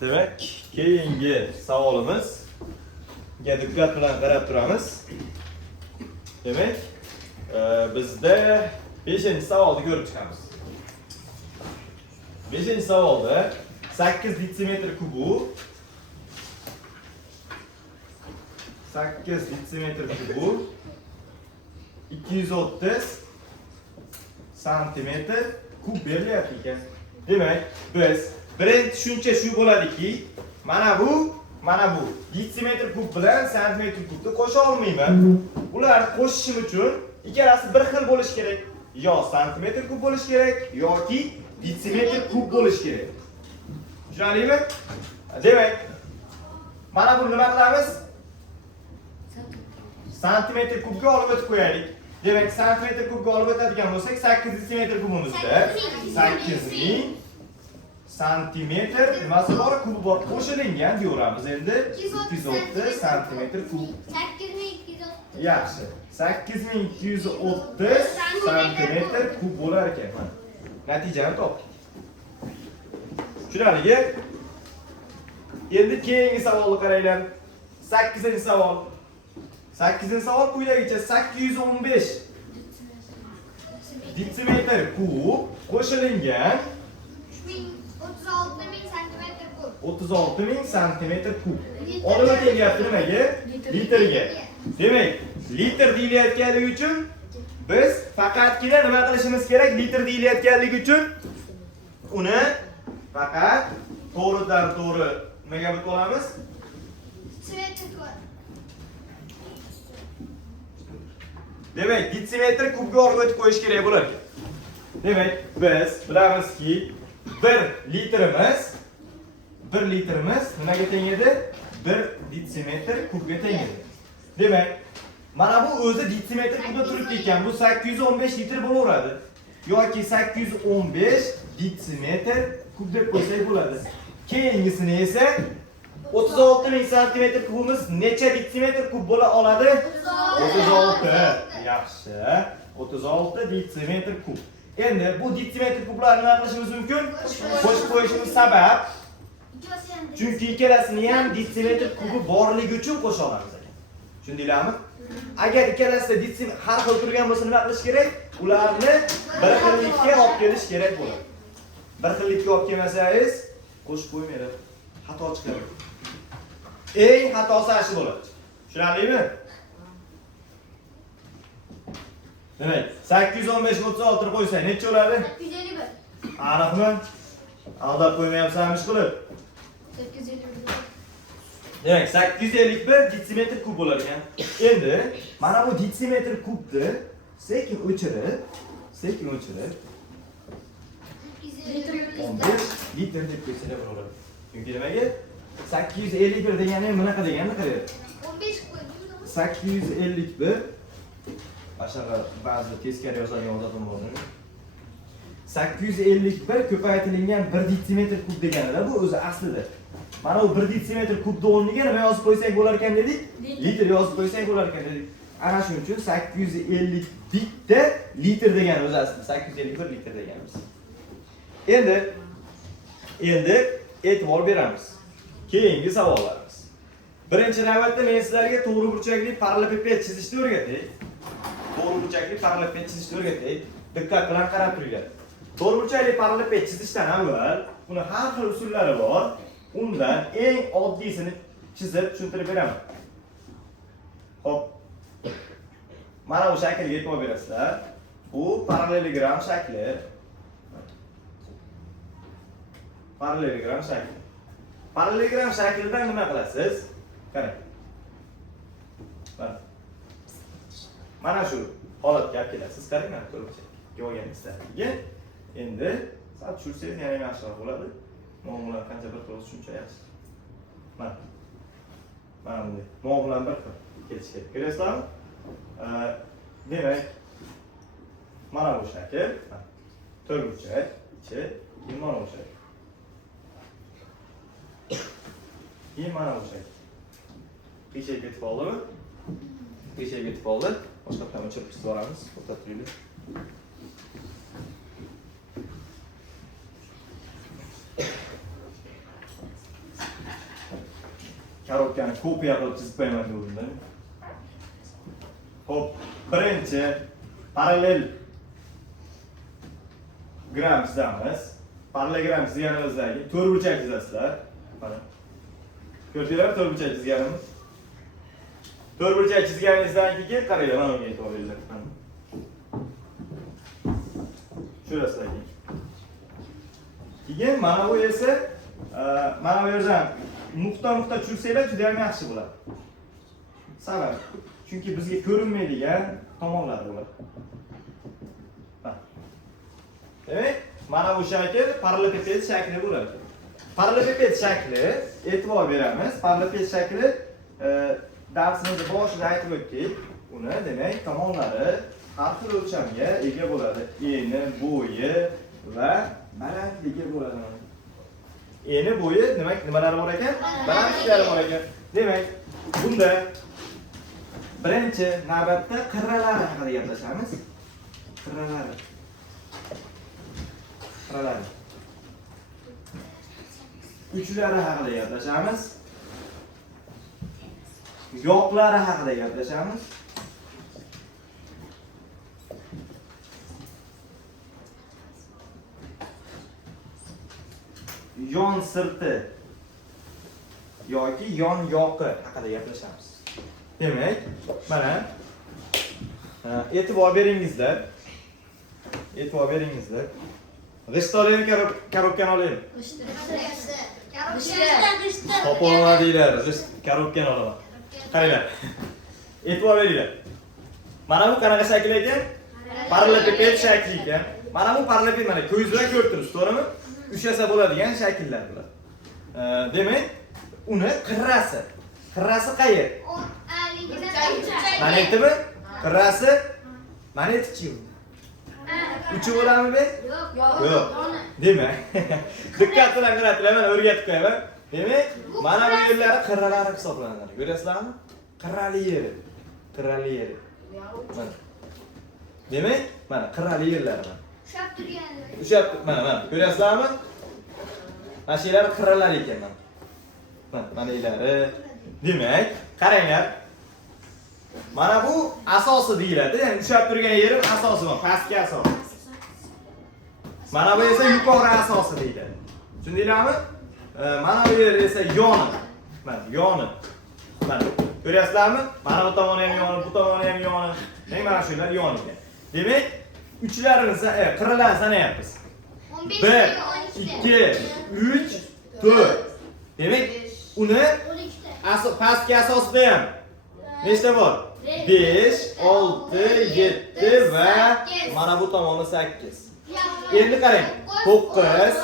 Demak, keyingi savolimiz ga diqqat bilan qarab turamiz. Demak, bizda 5-savolni ko'rib chiqamiz. 5-savolda 8 detsimetr kubi 8 detsimetr kubi 230 santimetr kub berilyapti ekan. Demak, biz birinchi tushuncha shu bo'ladiki, mana bu detsimetr kub bilan santimetr kubni qo'sha olmayman. Ularni qo'shishim uchun ikkalasi bir xil bo'lishi kerak. Yo santimetr kub bo'lishi kerak yoki detsimetr kub bo'lishi kerak. Tushunarlimi? Demak, mana buni nima qilamiz? Santimetr kubga olib o'tib qo'yaylik. Demak, santimetr kubga olib o'tadigan bo'lsak, 8 detsimetr kubimizda 8000 santimetr nimasi bor, kubi bor, qo'shilingan deyveramiz. Endi 230 santimetr kub. 8230. Yaxshi. 8230 santimetr kub bo'lar ekan. Mana natijani topdik. Tushunarlimi? Endi keyingi savolni qaranglar. 8-savol. 8-savol quyidagicha 815 detsimetr kub qo'shilingan 36000 santimetr kub. 36000 santimetr kub. Olib o'tyapti nimaga? Litrga. Demak, litr deyilayotganligi uchun biz faqatgina nima qilishimiz kerak? Litr deyilayotganligi uchun uni faqat to'g'ridan to'g'ri nimaga bo'lib olamiz? Detsimetr kub. Demak, detsimetr kubga olib o'tib qo'yish kerak bo'lar ekan. Demak, biz bilamizki 1 litrimiz nimaga teng edi? 1 detsimetr kubga teng edi. Demak, mana bu o'zi detsimetr kubda turibdi ekan. Bu 815 litr bo'laveradi. Yoki 815 detsimetr kub deb qo'ysak bo'ladi. Keyingisini esa 36000 santimetr kubimiz necha detsimetr kub bo'la oladi? 36. Yaxshi. 36 detsimetr kub. Endi bu detsimetr kublarni nima qilishimiz mumkin? Qo'shib qo'yishimiz sabab. Chunki ikkalasini ham detsimetr kubi borligi uchun qo'sha olamiz ekan. Tushundinglarmi? Agar ikkalasida detsimetr har xil turgan bo'lsa nima qilish kerak? Ularni bir xillikka olib kelish kerak bo'ladi. Bir xillikka olib kelmasangiz qo'shib qo'ymaydi. Xato chiqadi. Eng xatosi ashi bo'ladi. Tushunarlimi? Demak, 815 36 ni qo'ysak necha bo'ladi? 851. Aniqmi? Aldab qo'ymayapsanmi qilib? 851. Demak, 851 detsimetr kub bo'lar ekan. Endi mana bu detsimetr kubni sekin o'chirib 15 litr deb qo'ysalar bo'laveradi. Chunki nimaga? 851 degani bunaqa deganini qarayapti. 15 qo'ydingmi? 851 Başqa ba'zi teskari yozilgan odatim bor. 851 ko'paytirilgan 1 detsimetr kub deganida bu o'zi aslida. Mana bu 1 detsimetr kubni o'rniga nima yozib qo'ysak bo'lar ekan dedik? Litr yozib qo'ysak bo'lar ekan dedik. Ana shuning uchun 850 bitta litr degani o'zi aslida 851 litr deganimiz. Endi e'tibor beramiz. Keyingi savollarimiz. Birinchi navbatda men sizlarga to'g'ri burchakli parallelpiped chizishni o'rgatay. To'g'ri burchakli parallelpiped chizishni o'rgatay. Diqqat bilan qarab turinglar. To'g'ri burchakli parallelpiped chizishdan avval buni har xil usullari bor. Undan eng oddiysini chizib tushuntirib beraman. Xo'p. Mana bu shaklga e'tibor berasizlar. Bu parallelogram shakli. Parallelogram shakli. Parallelogram shaklidan nima qilasiz? Qarang. Mana shu holatga olib kelasiz. Qarang, mana ko'rib olganingizdan. Endi sal tushirsangiz yana yaxshiroq bo'ladi. Muomala qancha bir xil tushuncha yaxshi. Mana bunday. Muomala bir xil kelish kerak. Ko'rasizlarmi? Demak, mana bu shakl. To'rtburchak, ichi, mana bu shakl. Mana bu shakl. Qiyshayib ketib qoldimi? Qiyshayib ketib qoldi. Boshqa ham o'chirib chizib olamiz. To'xtatib turinglar. korobkani kopiya qilib chizib qo'yaman o'rnidan. Xo'p, birinchi parallel gram chizamiz. Parallelogram chizganimizdagi to'rtburchak chizasizlar. Mana. Ko'rdinglar to'rtburchak chizganimiz? To'rtburchak chizganingizdan keyin qaranglar, mana bunga e'tibor beringlar. Shurasiga. Keyin mana bu esa mana bu yerdan nuqta tushirsangiz juda ham yaxshi bo'ladi. Sabab, chunki bizga ko'rinmaydigan tomonlar bo'ladi. Demak, mana bu shakl parallelepiped shakli bo'ladi. Parallelepiped shakli e'tibor beramiz. Parallelepiped shakli darsimizni boshida aytib o'tdik. Uni demak tomonlari har xil o'lchamga ega bo'ladi. Eni, bo'yi va balandligi bo'ladi. Eni, bo'yi nimalar bor ekan? Balandliklari bor ekan. Demak, bunda birinchi navbatda qirralari haqida gaplashamiz. Qirralari. Uchlari haqida gaplashamiz. Yoqlari haqida gaplashamiz. Yon sirti yoki yon yoqi haqida gaplashamiz. Demak, mana e'tibor beringizlar. G'isht olaymi, korobkani olaymi? Topolmadinglar, g'isht korobkani olaman. Qaranglar. E'tibor beringlar. Mana bu qanaqa shakl ekan? Parallelepiped shakli ekan. Mana bu parallelepiped, mana ko'z bilan ko'rib turibsiz, to'g'rimi? Ushlasa bo'ladigan shakllar bular. Demak, uni qirrasi. Qirrasi qayer? Mana aytdimi? Qirrasi mana aytibchi. Uchi bo'ladimi be? Yo'q. Demak, diqqat bilan qaranglar, mana o'rgatib qo'yaman. Demak, mana bu yerlari qirralari hisoblanadi. Ko'rasizlarmi? Qirrali yeri. Mana. Demak, mana qirrali yerlar mana. Ushab turgan. Ushab, mana ko'rasizlarmi? Mana shu yerlar qirralar ekan mana. Mana ilari. Demak, qaranglar. Mana bu asosi deyiladi. Ya'ni ushab turgan yerim asosi bor, pastki asosi. Mana bu esa yuqori asosi deyiladi. Tushundinglarmi? Mana bu yer esa yoni. Mana yoni. Mana ko'ryapsizlarmi? Mana bu tomoni ham yoni, bu tomoni ham yoni. Mana shular yon ekan. Demak, uchlarimizni, qirralarni sanayapmiz. 1, 2, 3, 4. Demak, uni pastki asosida ham nechta bor? 5, 6, 7 va mana bu tomoni 8. Endi qarang. 9,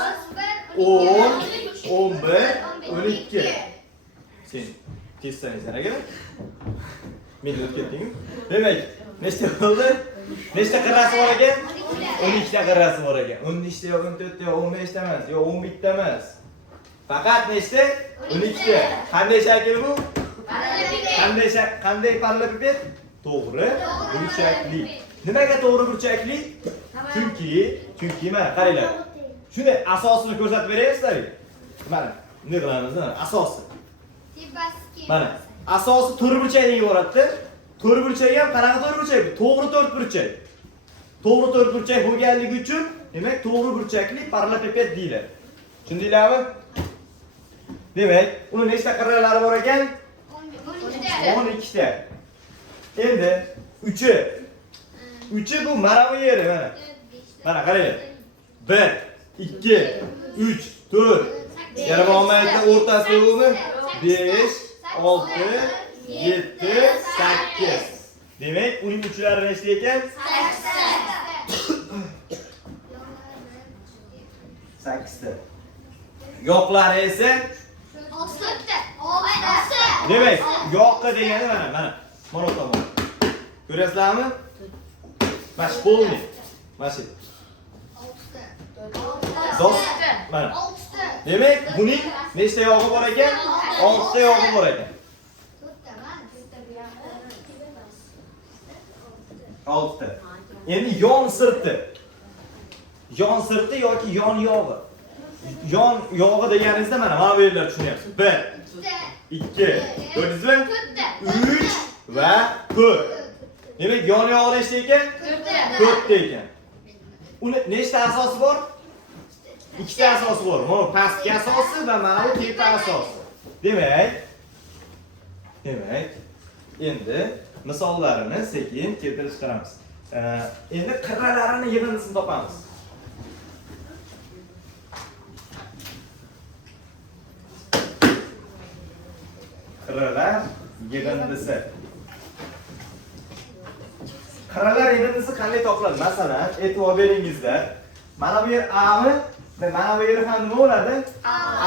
10, 11, 12. Sen tez sanaysan aka? Men o'tib ketdingmi? Demak, nechta bo'ldi? Nechta qirrasi bor ekan? 12 ta qirrasi bor ekan. 13 ta, 14 ta, 15 ta emas, yo'q 11 ta emas. Faqat nechta? 12 ta. Qanday shakl bu? Qanday parallelepiped? To'g'ri burchakli. Nimaga to'g'ri burchakli? Chunki mana qaranglar. Shuni asosini ko'rsatib beray sizlarga. Mana, bunday qilamiz, mana asosi. Mana, asosi to'rtburchakdan iboratda. To'rtburchak ham qanaqa to'rtburchak? To'g'ri to'rtburchak. To'g'ri to'rtburchak bo'lganligi uchun, demak, to'g'ri burchakli parallelepiped deyiladi. Tushundinglarmi? Demak, uni nechta qirralari bor ekan? 12 ta. Endi 3 bu mana bu yeri mana. Mana qaranglar. 1, 2, 3, 4. Yana bo'lmaydi o'rtasi bo'mi? 5, 6, 7, 8. Demak, uning uchlari nechta ekan? 8 ta. Yoqlari esa 6 ta. demak, yoqqa degani mana bu tomon. Ko'rasizlarmi? Mana shu polni. Mana shu. 6 ta. Mana. Demak, buning nechta yog'i bor ekan? 6 ta yog'i bor ekan. 6 ta. Endi yon sirti. Yon sirti yoki yon yog'i. Yon yog'i deganingizda mana bu yerlar tushunyapsiz. 1, 2. Ko'rdingizmi? 3 va 4. Demak, yon-yog'i nechta ekan? 4 ta ekan. Uni nechta asosi bor? 2 ta asosi bor. Mana pastki asosi va mana bu tepa asosi. Demak, endi misollarini sekin keltirib chiqaramiz. Endi qirralarini yig'indisini topamiz. Qirralar yig'indisi. Qirralar yig'indisi qanday topiladi? Masalan, e'tibor beringizlar. Mana bu yer A mi? Va mana bu yer ham nima bo'ladi?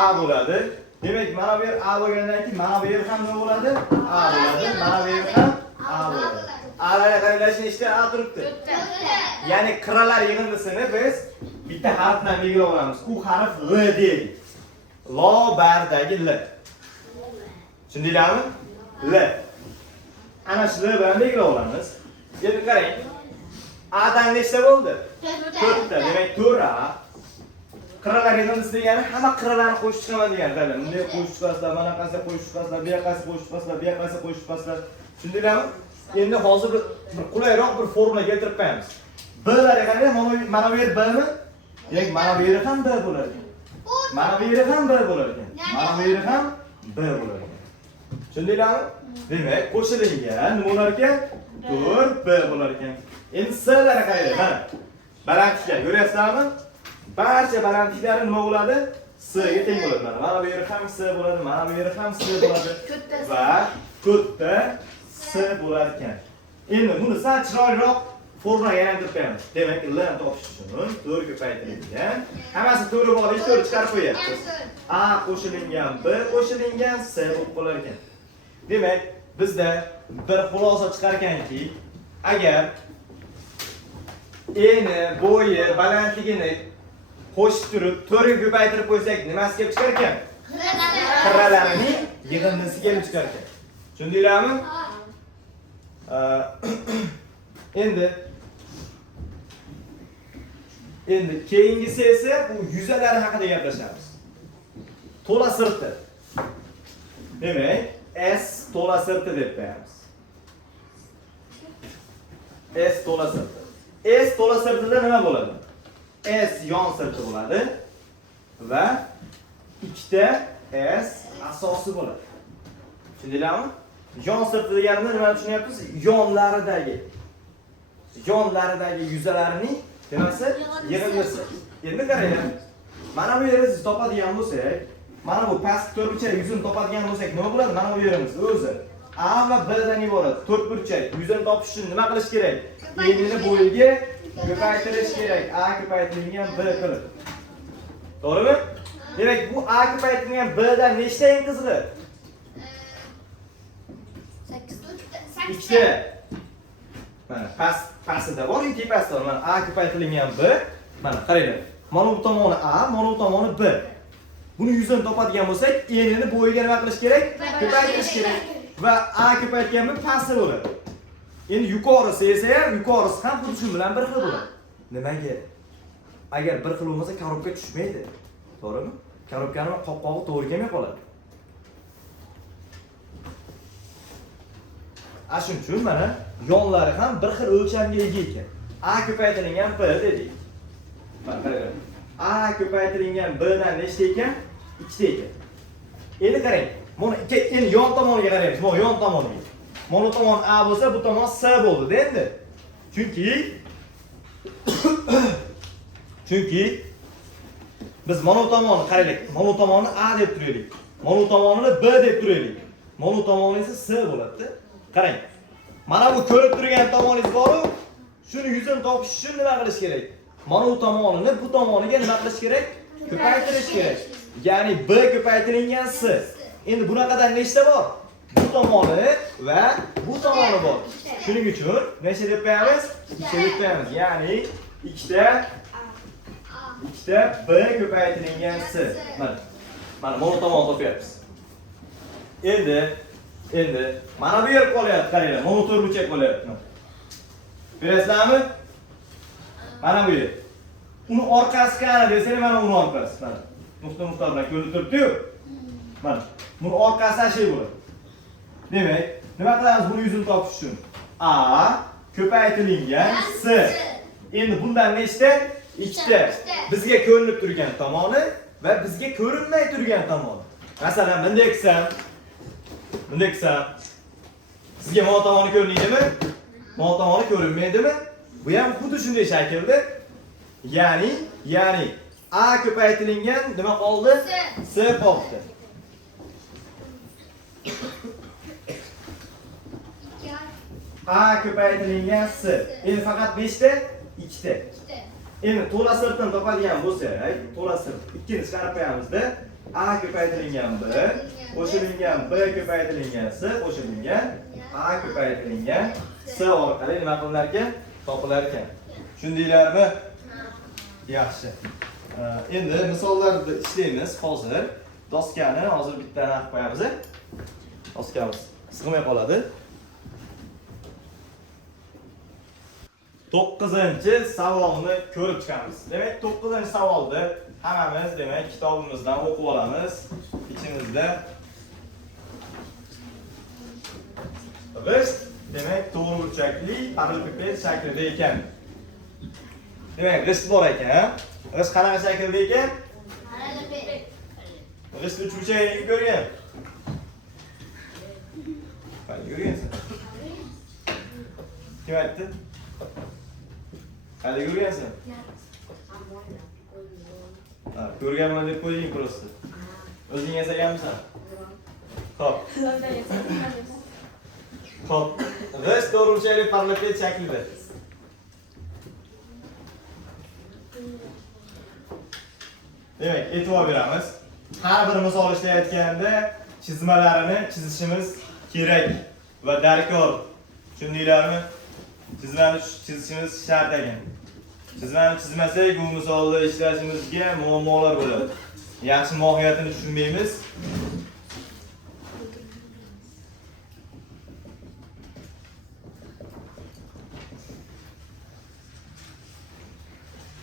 A bo'ladi. Demak, mana bu yer A bo'lgandan keyin mana bu yer ham nima bo'ladi? A bo'ladi. Mana bu yer ham A bo'ladi. A'larga qaranglar, nechta A turibdi? Ya'ni qirralar yig'indisini biz bitta harf bilan belgilab olamiz. U harf L deydi. Lo bardagi L. Tushundinglarmi? L. Ana shu L bilan belgilab olamiz. Endi qarang. A dan nechta bo'ldi? 4 ta. Demak, 4A. Qirralar yig'indisi degani hamma qirralarni qo'shib chiqaman degani. Qarang, bunday qo'shib chiqasizlar, mana qaysi qo'shib chiqasizlar, bu yoqasi qo'shib chiqasizlar, bu yoqasi qo'shib chiqasizlar. Tushundinglarmi? Endi hozir bir qulayroq bir formula keltirib qo'yamiz. B larga qarang, mana bu yer B mi? Demak, mana bu yer ham B bo'lar ekan. Mana bu yer ham B bo'lar ekan. Mana bu yer ham B bo'lar ekan. Tushundinglarmi? Demak, qo'shilgan nima bo'lar ekan? 4B bo'lar ekan. Endi S larga qarang, mana. Balandliklar ko'ryapsizlarmi? Barcha balandliklari nima bo'ladi? S ga teng bo'ladi. Mana bu yer ham S bo'ladi, mana bu yer ham S bo'ladi. Va to'rtta S bo'lar ekan. Endi buni sal chiroyliroq formulaga aylantirib qo'yamiz. Demak, L ni topish uchun 4 ko'paytirilgan. Hammasi 4 bor, 4 chiqarib qo'yapmiz. A qo'shilingan B qo'shilingan S bo'lib qolar ekan. Demak, bizda bir xulosa chiqar ekanki, agar eni, bo'yi, balandligini qo'shib turib 4 ga ko'paytirib qo'ysak, nimasi kelib chiqar ekan? Qirralarining yig'indisi kelib chiqar ekan. Tushundinglarmi? Endi keyingisi esa bu yuzalari haqida gaplashamiz. To'la sirti. Demak, S to'la sirti deb qo'yamiz. S to'la sirti. S to'la sirtida nima bo'ladi? S yon sirti bo'ladi va ikkita S asosi bo'ladi. Tushundinglarmi? Yon sirti deganini nima tushunyapsiz? Yonlaridagi yuzalarining nimasi? Yig'indisi. Endi qaranglar. Mana bu yerni siz topadigan bo'lsak, mana bu pastki to'rtburchak yuzini topadigan bo'lsak, nima bo'ladi? Mana bu yerimiz o'zi A va B dan iborat. To'rtburchak yuzini topish uchun nima qilish kerak? Enini bo'yiga ko'paytirish kerak. A ko'paytirilgan B qilib. To'g'rimi? Demak, bu A ko'paytirilgan B dan nechta eng qizig'i? 8 ta. Mana pastida bor, tepasida mana A ko'paytirilgan B. Mana qaranglar. Mana bu tomoni A, mana bu tomoni B. Buni yuzini topadigan bo'lsak, enini bo'yiga nima qilish kerak? Ko'paytirish kerak. Va A ko'paytirgan B pastda bo'ladi. Endi yuqorisi esa ham, yuqorisi ham xuddi shu bilan bir xil bo'ladi. Nimaga? Agar bir xil bo'lmasa, korobka tushmaydi. To'g'rimi? Korobkaning qopqog'i to'g'ri kelmay qoladi. Shuning uchun mana yonlari ham bir xil o'lchamga ega ekan. A ko'paytirilgan B dedik. Mana qarang. A ko'paytirilgan B dan nechta ekan? 2 ta ekan. Endi qarang. Mana endi yon tomoniga qaraymiz. Mana yon tomoniga. Mana tomon A bo'lsa, bu tomon S bo'ldi endi. Chunki biz mana bu tomonni qaraylik. Mana bu tomonni A deb turaylik. Mana bu tomonini B deb turaylik. Mana bu tomoni esa S bo'ladi. Qarang. Mana bu ko'rib turgan tomoningiz bor-ku, shuni yuzini topish uchun nima qilish kerak? Mana bu tomonini bu tomoniga nima qilish kerak? Ko'paytirish kerak. Ya'ni B ko'paytirilgan S. Endi bunaqadan nechta bor? Bu tomoni va bu tomoni bor. Shuning uchun nechta deb qo'yamiz? 2 deb qo'yamiz. Ya'ni ikkita B ko'paytirilgan S. Mana bu tomonni topyapmiz. Endi mana bu yer qolyapti, qaranglar. Mana bu to'rtburchak qolyapti. Ko'rasizlarmi? Mana bu yer. Uni orqasi qani desanglar, mana uni orqasi. Mana nuqta bilan ko'rinib turibdi-ku. Mana buni orqasidan şey bo'ladi. Demak, nima qilamiz buni yuzini topish uchun? A ko'paytirilgan S. Endi bundan nechta? Ikkita. Bizga ko'rinib turgan tomoni va bizga ko'rinmay turgan tomoni. Masalan, bunday qilsam, sizga mana tomoni ko'rinaydimi? Mana tomoni ko'rinmaydimi? Bu ham xuddi shunday shaklda. Ya'ni A ko'paytirilgan nima qoldi? S qoldi. A ko'paytirilgan S. Endi faqat nechta? Ikkita. Endi to'la sirtni topadigan bo'lsak, to'la sirt ikkini chiqarib qo'yamizda. A ko'paytirilgan B, qo'shilgan B ko'paytirilgan S, qo'shilgan A ko'paytirilgan S orqali nima qilinar ekan? Topilar ekan. Tushundinglarmi? Yaxshi. Endi misollarda ishlaymiz hozir. Doskani hozir bittadan olib qo'yamiz. Doskamiz sig'may qoladi. 9-savolni ko'rib chiqamiz. Demak, 9-savolda hammamiz demak kitobimizdan o'qib olamiz. Ichimizda g'isht demak to'g'riburchakli parallelipiped shaklida ekan. Demak, g'isht bor ekan. G'isht qanaqa shaklda ekan? Paralleliped. G'isht uchburchakni ko'rgan. Qani ko'rgansan? Kim aytdi? Qani ko'rgansan? Ko'rganman deb qo'ying prosta. O'zing yasaganmisan? Xo'p. Xo'p. G'isht to'g'riburchakli paralleliped shaklida. Demak, e'tibor beramiz. Har bir misol ishlayotganda chizmalarini chizishimiz kerak va darkor. Tushundinglarmi? Chizmani chizishimiz shart ekan. Chizmani chizmasak, bu misolda ishlashimizga muammolar bo'ladi. Yaxshi mohiyatini tushunmaymiz.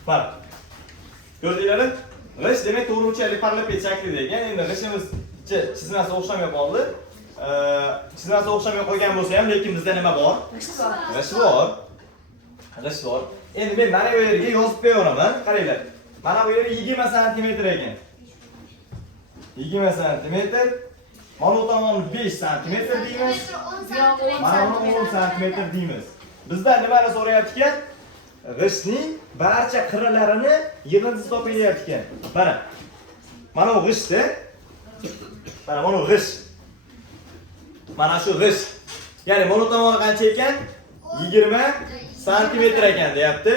Mana. Ko'rdinglarmi? G'isht demak to'g'riburchakli paralleliped shaklida ekan. Endi g'ishtimiz chizmasi o'xshamay qoldi. Chizmasi o'xshamay qolgan bo'lsa ham, lekin bizda nima bor? G'isht bor. Endi men mana bu yerga yozib qo'yaveraman. Qaranglar. Mana bu yer 20 sm ekan. 20 sm. Mana bu tomon 5 sm deymiz. Mana bu 10 sm deymiz. Bizdan nimani so'rayapti ekan? G'ishtning barcha qirralarini yig'indisi topilyapti ekan. Mana bu g'ishtda. Mana bu g'isht. Mana shu g'isht. Ya'ni mana tomoni qancha ekan? 20 sm ekan deyapti.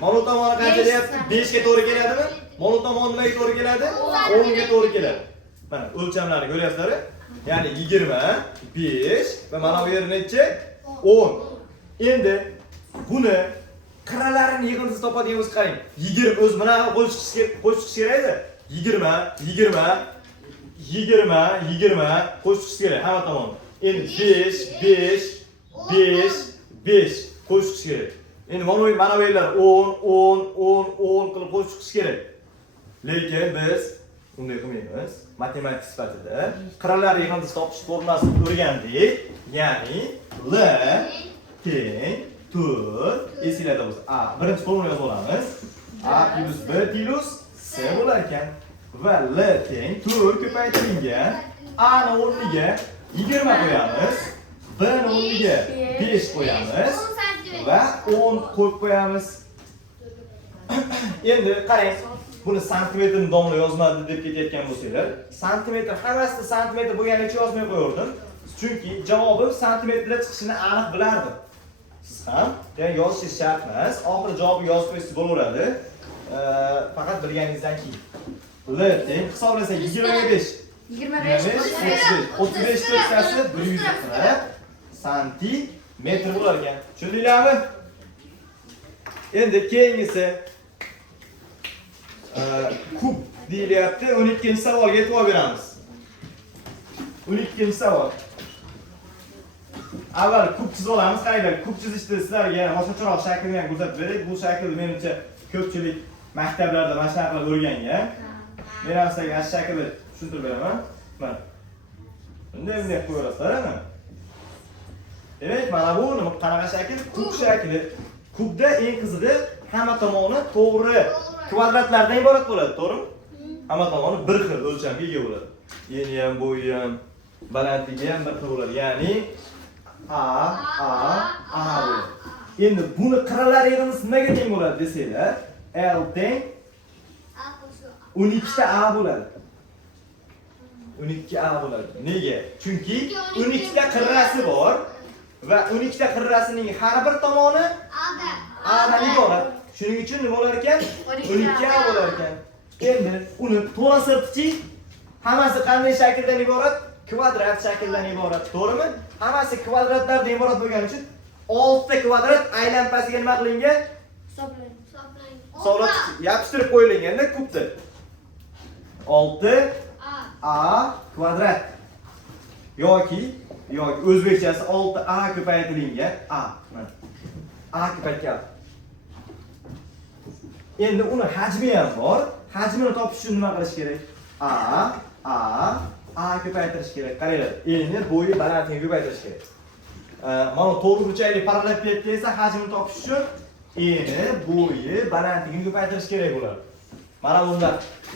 Mana tomoni qancha deyapti? 5 ga to'g'ri keladimi? Mana tomoni nimaga to'g'ri keladi? 10 ga to'g'ri keladi. Mana o'lchamlarni ko'ryapsizlar? Ya'ni 20, 5 va mana bu yer necha? 10. Endi buni qirralarini yig'indisi topadigan bo'lsa qarang. 20 o'z bilan qo'shish kerak edi. 20 qo'shish kerak hamma tomon. Endi 5 qo'shish kerak. Endi mana bu yerlar 10 qilib qo'shish kerak. Lekin biz bunday qilmaymiz. Matematik sifatida qirralar yig'indisi topish formulasini o'rgandik. Ya'ni L teng 4 esinglarda bo'lsa A birinchi formula yozib olamiz. A plus B plus C bo'lar ekan va L teng 4 ko'paytirilgan A ni o'rniga 20 qo'yamiz, B ni o'rniga 5 qo'yamiz va 10 qo'yib qo'yamiz. Endi qarang, buni santimetrni domla yozmadi deb ketayotgan bo'lsanglar, santimetr hammasida santimetr bo'lganligi uchun yozmay qo'yardim. Chunki javobim santimetrda chiqishini aniq bilardim. Siz ham yozishingiz shart emas. Oxiri javobni yozib qo'ysangiz bo'laveradi. Faqat bilganingizdan keyin. L teng hisoblasak 25. 35 to'rtkasi 120 santimetr bo'lar ekan. Tushundinglarmi? Endi keyingisi kub deyilyapti. 12-savolga e'tibor beramiz. 12-savol. Avval kub chizib olamiz. Qaranglar, kub chizishda sizlarga boshqacharoq shaklni ham ko'rsatib beray. Bu shaklni menimcha ko'pchilik maktablarda mana shunaqa qilib o'rgangan. Men ham sizlarga mana shu shaklni tushuntirib beraman. Mana. Bunday qo'yasizlar, ana. Demak, mana bu nima qanaqa shakl? Kub shakli. Kubda eng qizig'i hamma tomoni to'g'ri kvadratlardan iborat bo'ladi, to'g'rimi? Hamma tomoni bir xil o'lchamga ega bo'ladi. Eni ham, bo'yi ham, balandligi ham bir xil bo'ladi. Ya'ni A bo'ladi. Endi buni qirralari yig'indisi nimaga teng bo'ladi desanglar, L teng 12 ta A bo'ladi. 12 A bo'ladi. Nega? Chunki 12 ta qirrasi bor va 12 ta qirrasining har bir tomoni A'dan iborat. Shuning uchun nima bo'lar ekan? 12 A bo'lar ekan. Endi uni to'la sirtchi hammasi qanday shakldan iborat? Kvadrat shakldan iborat, to'g'rimi? Hammasi kvadratlardan iborat bo'lgani uchun 6 ta kvadrat aylanmasiga nima qilingan? Hisoblab yopishtirib qo'yilganda kubda 6 A kvadrat yoki o'zbekchasi 6 A ko'paytirilgan A. Mana A ko'paytirilgan. Endi uni hajmi ham bor. Hajmini topish uchun nima qilish kerak? A ko'paytirish kerak. Qaranglar, eni bo'yi balandligini ko'paytirish kerak. Mana to'g'ri burchakli parallelpedda esa hajmini topish uchun eni bo'yi balandligini ko'paytirish kerak bo'ladi. Mana bunda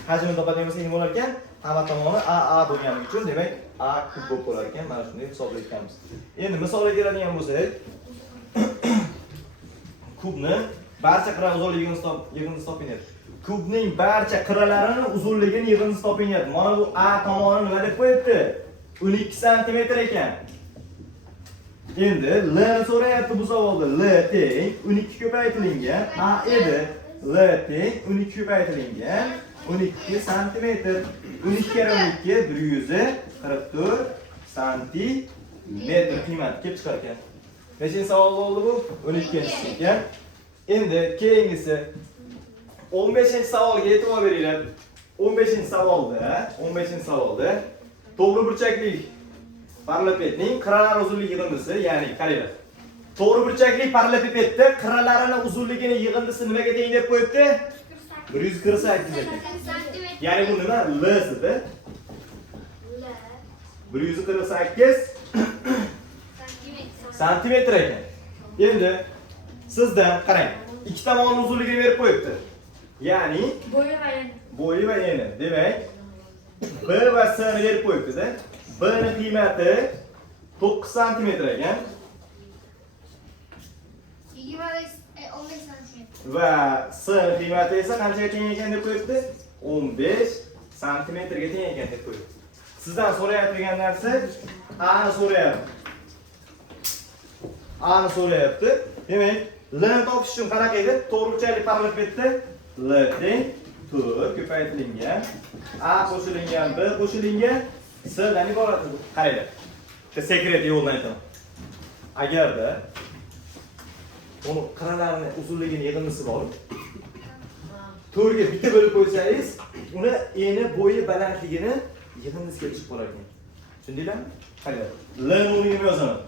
hajmini topadigan bo'lsak nima bo'lar ekan? Hamma tomoni A bo'lgani uchun demak A kub bo'lib qolar ekan. Mana shunday hisoblayotganmiz. Endi misolga keladigan bo'lsak, kubni barcha qirra uzunligini yig'indisi topiladi. Kubning barcha qirralarini uzunligini yig'indisi topiladi. Mana bu A tomoni nima deb qo'yibdi? 12 sm ekan. Endi L ni so'rayapti bu savolda. L teng 12 ko'paytirilgan A edi. L teng 12 ko'paytirilgan 12 sm. 12 kere 12 144 santimetr qiymat kelib chiqar ekan. Nechinchi savol bo'ldi bu? 12-chi ekan. Endi keyingisi 15-savolga e'tibor beringlar. 15-savolda to'g'ri burchakli parallelpedning qirralar uzunligi yig'indisi, ya'ni qaranglar. To'g'ri burchakli parallelpedda qirralarini uzunligini yig'indisi nimaga teng deb qo'yibdi? 148 ekan. Ya'ni bu nima? L sida 148 santimetr ekan. Endi sizdan qarang, ikki tomon uzunligini berib qo'yibdi. Ya'ni bo'yi va eni. Demak, B va S ni berib qo'yibdi-da. B ni qiymati 9 santimetr ekan. 15 cm. Va S ni qiymati esa qanchaga teng ekan deb qo'yibdi? 15 santimetrga teng ekan deb qo'yibdi. Sizdan so'rayotgan narsa A ni so'rayapti. A ni so'rayapti. Demak, L ni topish uchun qanaqa edi? To'g'ri burchakli parallelpedda L teng 4 ko'paytirilgan A qo'shilgan B qo'shilgan S dan iborat. Qaranglar. Bitta sekret yo'ldan aytaman. Agarda uni qirralarini uzunligini yig'indisi bor. 4 ga bitta bo'lib qo'ysangiz, uni eni, bo'yi, balandligini yig'indisiga chiqib qolar ekan. Tushundinglarmi? Qaranglar. L unligini yozaman.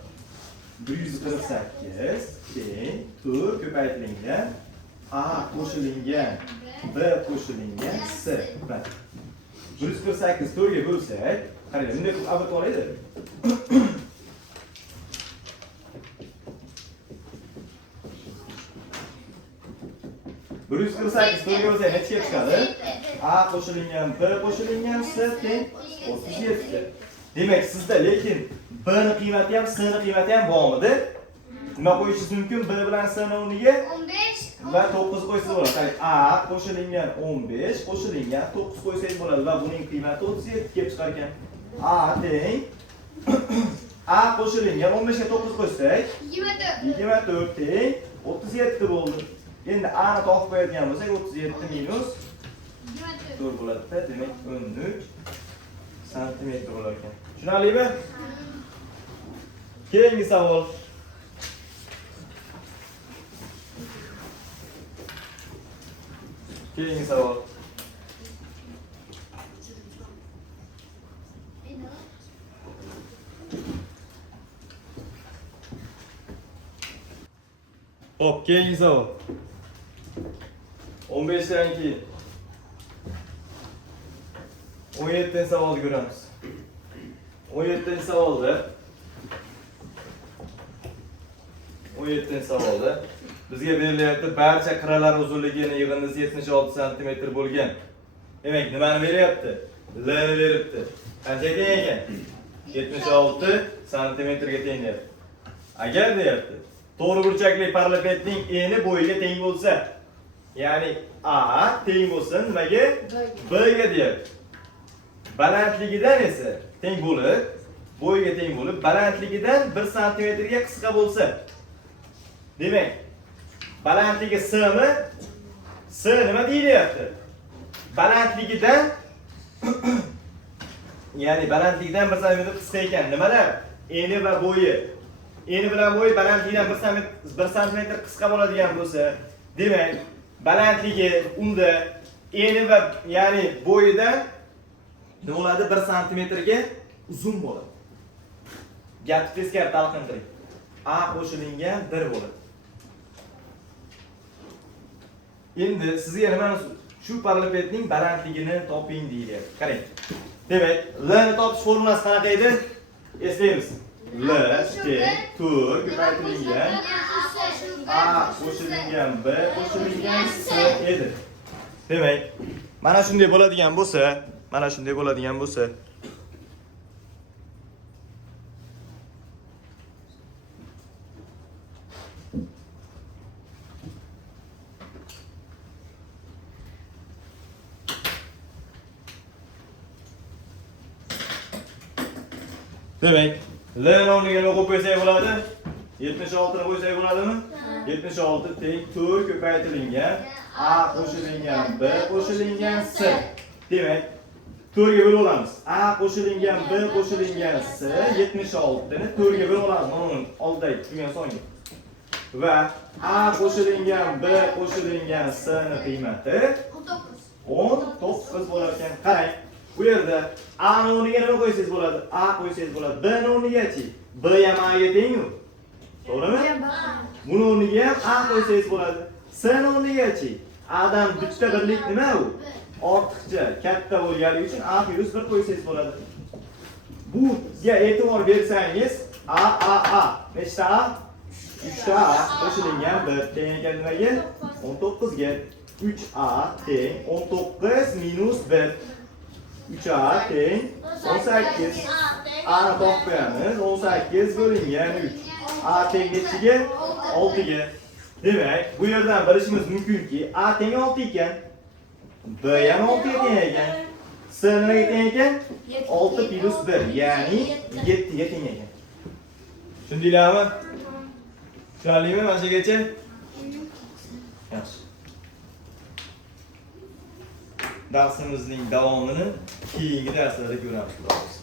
148 teng 4 ko'paytirilgan A qo'shilgan B qo'shilgan S. 148 4 ga bo'lsak, qaranglar, bunday qilib avval olaydi. 148 to'rtga bo'lsa necha kelib chiqadi? A qo'shilgan B qo'shilgan S teng 37. Demak, sizda lekin B ni qiymati ham S ni qiymati ham bormidi? Nima qo'yishingiz mumkin? B bilan S ni o'rniga 15 va 9 qo'ysangiz bo'ladi. Qarang, A qo'shilgan 15 qo'shilgan 9 qo'ysangiz bo'ladi va buning qiymati 37 kelib chiqar ekan. A teng A qo'shilgan 15 ga 9 qo'ysak 24 teng 37 bo'ldi. Endi A ni topib qo'yadigan bo'lsak 37 minus 4 bo'ladi. Demak 13 santimetr bo'lar ekan. Tushunarlimi? Keyingi savol. Keyingi savol. Hop, keyingi savol. 15 dan keyin 17 savolni ko'ramiz. 17-savolda 17-savolda bizga berilyapti barcha qirralar uzunligini yig'indisi 76 cm bo'lgan. Demak, nimani beryapti? L ni beribdi. Qanchaga teng ekan? 76 cm ga teng deyapti. Agar deyapti, to'g'ri burchakli parallelning eni bo'yiga teng bo'lsa, ya'ni A teng bo'lsa nimaga? B ga deyapti. Balandligidan esa teng bo'lib, bo'yiga teng bo'lib, balandligidan 1 cm ga qisqa bo'lsa, demak, balandligi S mi? S nima deyilyapti? Balandligidan ya'ni balandligidan 1 cm qisqa ekan. Nimalar? Eni va bo'yi. Eni bilan bo'yi balandligidan 1 cm qisqa bo'ladigan bo'lsa, demak, balandligi unda eni va ya'ni bo'yidan nima bo'ladi? 1 cm ga uzun bo'ladi. Gapni teskari talqin qiling. A qo'shilingan 1 bo'ladi. Endi sizga nima shu parallelning balandligini toping deyilyapti. Qarang. Demak, L ni topish formulasi qanaqa edi? Eslaymiz. L teng tur ko'paytirilgan A qo'shilgan B qo'shilgan S edi. Demak, mana shunday bo'ladigan bo'lsa, demak, L o'rniga nima qo'yib qo'ysak bo'ladi? 76 ni qo'ysak bo'ladimi? 76 teng 4 ko'paytirilgan A qo'shilgan B qo'shilgan S. Demak, 4 ga bo'lib olamiz. A qo'shilgan B qo'shilgan S 76 ni 4 ga bo'lib olamiz. Mana uni oldidagi turgan songa. Va A qo'shilgan B qo'shilgan S ni qiymati 19 bo'lar ekan. Qarang. Bu yerda A ni o'rniga nima qo'ysangiz bo'ladi? A qo'ysangiz bo'ladi. B ni o'rniga-chi? B ham A ga teng-ku. To'g'rimi? Buni o'rniga ham A qo'ysangiz bo'ladi. S ni o'rniga-chi? A dan bitta birlik nima u? Ortiqcha, katta bo'lganligi uchun A -1 qo'ysangiz bo'ladi. Buga e'tibor bersangiz, A. Nechta A? 3 ta A qo'shilgan 1 teng ekan nimaga? 19 ga. 3A teng 19 minus 1. 3A teng 18. A ni topib qo'yamiz. 18 bo'lingan 3. A teng nechiga? 6 ga. Demak, bu yerdan bilishimiz mumkinki, A teng 6 ekan. B ham 6 ga teng ekan. S nimaga teng ekan? 6 plus 1, ya'ni 7 ga teng ekan. Tushundinglarmi? Tushunarlimi mana shungacha? Yaxshi. Darsimizning davomini keyingi darslarda ko'ramiz.